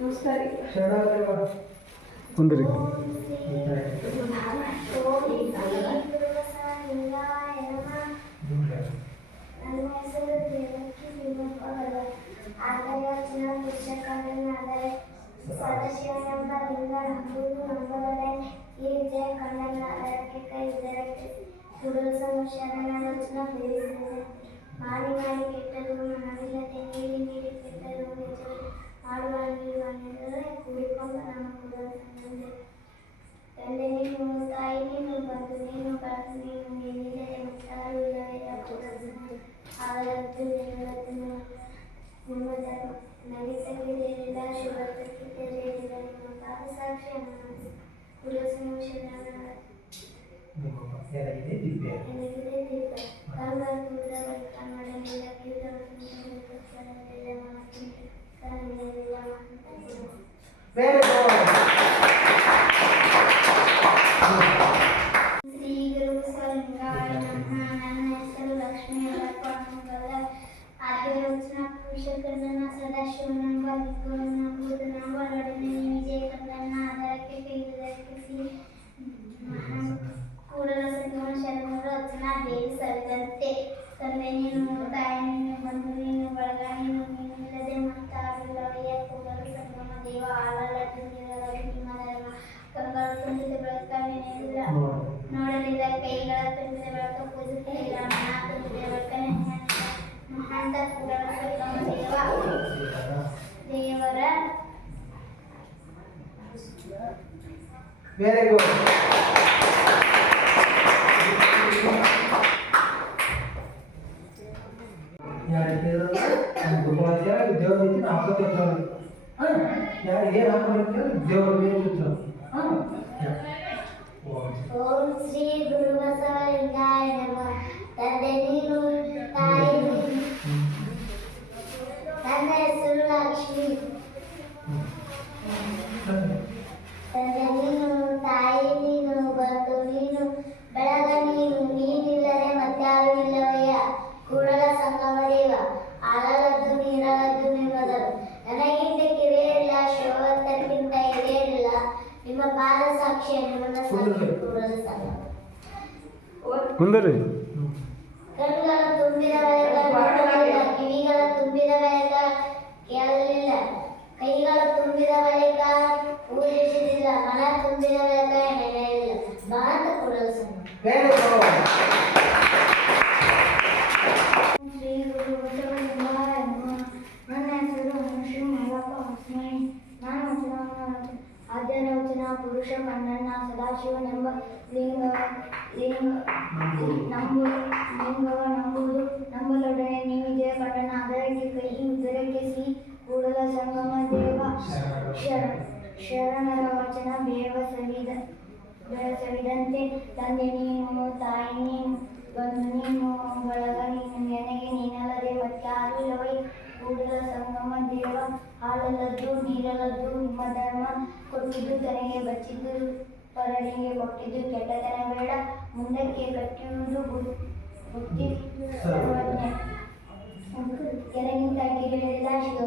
ಕುಂದ್ರಿ. ನನ್ನ ಹೆಸರು ದೇವಕಿ ಭೀಮಪ್ಪಗೌಡ. ಆತಯೋಚನ ಪುರುಷಕಂಡನಾದರೆ ಸದಾಶಿವನೆಂಬ ಲಿಂಗ ನಂಬುವುದೊಡನೆ ಈ ವಿಜಯ ಕಂಡನ ಅದಕ್ಕೆ ಕೈ ಇದರಕ್ಕೆ ಸುಡಲು ಶರಣಾಲೋಚನ ಪ್ರೇರಿಸಿದೆ. ಮಾಡಿ ಮಾಡಿ ಕೆಟ್ಟದು ಮನವಿಲ್ಲದೆ ನೀಡಿ ನೀಡಿ ಕೆಟ್ಟದು ನಿಜವೇ ಮಾಡುವ ನೀಡುವನೆಂದರೆ ಕೂಡಿಕೊಂಡು ನಮ್ಮ ಕುಲದ ಸಂಬಂಧ. ತಂದೆ ನೀನು, ತಾಯಿ ನೀನು, ಬಂಧು ನೀನು, ಬಳಗ ನೀನು, ನೀನಿಲ್ಲದೆ ಮತ್ತಾರು ಇಲ್ಲವೇ ಆಗಲದ್ದು ನಿಲ್ಲದ್ದು ನಿಮ್ಮ ಧರ್ಮ ನಗಿಸಕ್ಕಿದ್ದೇನಿಲ್ಲ, ಶುಭಕ್ಕಿದ್ದೇನಿಲ್ಲ, ನಿಮ್ಮ ಪಾದ ಸಾಕ್ಷಿ ನನಗಿದೆ ದೀಪ ಕರ್ಮ ಕುಂದ್ರ ಕನ್ನಡನೆಲ್ಲ ಕೀರ್ತನೆಲ್ಲ ಮಾತಿಲ್ಲ ಶ್ರೀ ಗುರು ಬಸವಲಿಂಗಾಯ ನಮಃ. ನನ್ನ ಹೆಸರು ಲಕ್ಷ್ಮೀ ಅಲ್ಲಪ್ಪಗೌಡ. ಆದ್ಯರೋಚನ ಪುರುಷಕಂಡನ ಸದಾಶಿವನೆಂಬ ಲಿಂಗವನ್ನು ನಂಬುವುದು ನಂಬಲೊಡನೆ ವಿಜಯ ಕಂಡನ ಆಧಾರಕ್ಕೆ ಕೈದರಕಿಸಿ ಕೂಡಲ ಸಂಗಮ ಶರಣರು ರಚನಾ ಬೇರು ಸರಿದಂತೆ. ತಂದೆ ನೀನು, ತಾಯಿ ನೀನು, ಬಂಧು ನೀನು, ಬಳಗ ನೀನು, ನೀನಿಲ್ಲದೆ ಮತ್ತಾರಿಲ್ಲವಯ್ಯ ಕೂಡಲ ಸಂಗಮ ದೇವ ಆಳಲದ್ದು ನೀರಲದು ನಿಮ್ಮ ಧರ್ಮ. ಕಂಗಳು ತುಂಬಿದ ಬೆಳಕ ನೆನೆಯಿಲ್ಲ ನೋಡಲಿಲ್ಲ, ಕೈಗಳ ತುಂಬಿದ ಬೆಳಕ ಪೂಜಿಸಲಿಲ್ಲ, ಮನ ತುಂಬಿದ ಬೆಳಕ ನೆನೆಯಲಿಲ್ಲ. ಮಹಾಂತ ಕೂಡಲ ಸಂಗಮ ದೇವರ ವೆರಿ ಗುಡ್. ಯಾರಿಗೆ ದೇವರ ಯಾರಿಗೆ ದೇವರ ಓಂ ಶ್ರೀ ಗುರು ಬಸವಲಿಂಗಾಯ ನಮಃ. ತಂದೆ ನೀನು, ತಾಯಿ ನೀನು. ನನ್ನ ಹೆಸರು ಲಕ್ಷ್ಮಿ. ತಂದೆ ನೀನು, ತಾಯಿ ನೀನು, ಬಂಧು ನೀನು, ಬೆಳಗ ನೀನು, ನೀನಿಲ್ಲದೆ ಮತ್ತಾರು ಇಲ್ಲವಯ್ಯ ಕೂಡಲ ಸಂಗಮ ದೇವ ಆಳಲದ್ದು ನೀರಲದ್ದು ನಿಮ್ಮದರು. ನನಗಿಂತ ಕಿರಿಯರಿಲ್ಲ, ಶಿವತ್ತಕ್ಕಿಂತ ಹಿರಿಯರಿಲ್ಲ, ನಿಮ್ಮ ಪಾದ ಸಾಕ್ಷಿಯ ನಿಮ್ಮನ್ನ ಸಾಕ್ಷಿ ಕೂಡಲ ಸಂಗಮ. ಕುಂದ್ರಿ. ಕಣ್ಣುಗಳ ತುಂಬಿದ ಬಳಿಕ ನೋಡಲಿಲ್ಲ, ಕಿವಿಗಳ ತುಂಬಿದ ಬಳಿಕ ಕೇಳಲಿಲ್ಲ, ಕೈಗಳ ತುಂಬಿದ ಬಳಿಕ ಪೂಜಿಸಲಿಲ್ಲ, ಮನ ತುಂಬಿದ ಬಳಿಕ ನೆನೆಯಲಿಲ್ಲ. ಮಹಂತ ಕೂಡಲ ಸಂಗಮ. ಶ್ರೀ ಗುರು ಬಸವಲಿಂಗಾಯ ನಮಃ. ನನ್ನ ಹೆಸರು ಲಕ್ಷ್ಮೀ ಅಲ್ಲಪ್ಪಗೌಡ. ನಾನು ಆದ್ಯರೋಚನ ಪುರುಷ ಕಂಡನ ಸದಾಶಿವನೆಂಬ ಲಿಂಗವ ನಂಬುವುದು ನಂಬಲೊಡನೆ ನೀ ವಿಜಯ ಕಂಡನ ಅದರಕ್ಕೆ ಕೈ ಉದರಕ್ಕೆ ಸಿ ಕೂಡಲ ಸಂಗಮ ದೇವ ಶರಣರ ವಚನ ಬೆಳಸವಿದಂತೆ. ತಂದೆ ನೀನು, ತಾಯಿ ನೀನು, ಬಂಧು ನೀನು, ಬಳಗ ನೀನು, ನನಗೆ ನೀನಲ್ಲದೆ ಮತ್ತಾರು ಇಲ್ಲವೈ ಕೂಡಲ ಸಂಗಮ ದೇವ ಹಾಲಲ್ಲದ್ದು ನೀರಲದ್ದು ನಿಮ್ಮ ಧರ್ಮ. ಕೊಟ್ಟಿದ್ದು ತನಗೆ ಬಚ್ಚಿದ್ದು ಪರರಿಗೆ ಕೊಟ್ಟಿದ್ದು ಕೆಟ್ಟತನ ಬೇಡ, ಮುಂದಕ್ಕೆ ಕಟ್ಟಿಯುವುದು ಬುದ್ಧಿ ಸರ್ವಜ್ಞ. ಕೆಳಗಿಂತ ಕಿರಿಯರಿಲ್ಲ, ಶಿವ